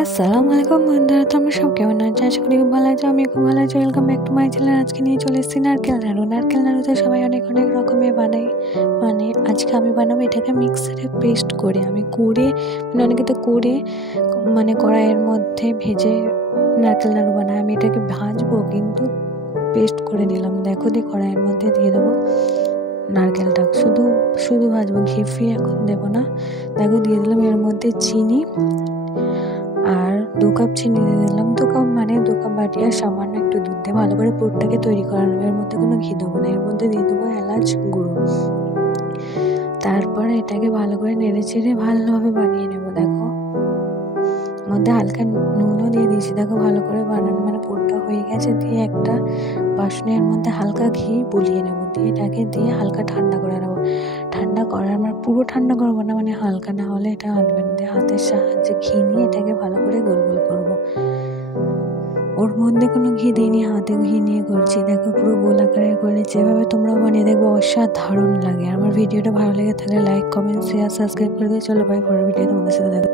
আসসালামু আলাইকুম বন্ধুরা তোমরা সব কেমন আছো? আশা করি খুব ভালো আছো। আমি খুব ভালো আছি। Welcome back to my channel আজকে নিয়ে চলে এসেছি নারকেল নাড়ু। নারকেল নাড়ু তো সবাই অনেক অনেক রকমের বানাই মানে আজকে আমি বানাবো এটাকে মিক্সারে পেস্ট করে। আমি কুড়ে মানে অনেকে তো কুড়ে মানে কড়াইয়ের মধ্যে ভেজে নারকেল নাড়ু বানাই আমি এটাকে ভাজবো, কিন্তু পেস্ট করে নিলাম। দেখো, দিয়ে কড়াইয়ের মধ্যে দিয়ে দেবো নারকেলটা। শুধু শুধু ভাজবো। ঘি ফি এখন দেবো না। দেখো, দিয়ে দিলাম এর মধ্যে চিনি দু কাপ চিনি দিয়ে দিলাম। দু কাপ মানে দু কাপ বাটি আর সামান্য একটু দুধ দিয়ে ভালো করে পুরটাকে তৈরি করে নেব এর মধ্যে কোনো ঘি দেবো না। এর মধ্যে দিয়ে দেবো এলাচ গুঁড়ো। তারপরে এটাকে ভালো করে নেড়ে চেড়ে ভালোভাবে বানিয়ে নেব, দেখো। মধ্যে হালকা নুনও দিয়ে দিয়েছি। দেখো ভালো করে বানানো মানে পুরটা হয়ে গেছে। দিয়ে একটা বাসনের মধ্যে হালকা ঘি বুলিয়ে নেব। দিয়ে এটাকে দিয়ে হালকা ঠান্ডা করে নেব। ঠান্ডা করার মানে পুরো ঠান্ডা করব না মানে হালকা না হলে এটা আনবে না। দিয়ে হাতের সাহায্যে ঘি নিয়ে এটাকে ভালো করে গোল গোল করব। ওর মধ্যে কোনো ঘি দিইনি হাতে ঘি নিয়ে করছি। দেখো পুরো গোল আকারে করে যেভাবে তোমরা বানিয়ে দেখবে, অসাধারণ লাগে। আমার ভিডিওটা ভালো লেগে থাকলে লাইক কমেন্ট শেয়ার সাবস্ক্রাইব করে দিয়ে চলো ভাই পরের ভিডিও তোমাদের সাথে দেখা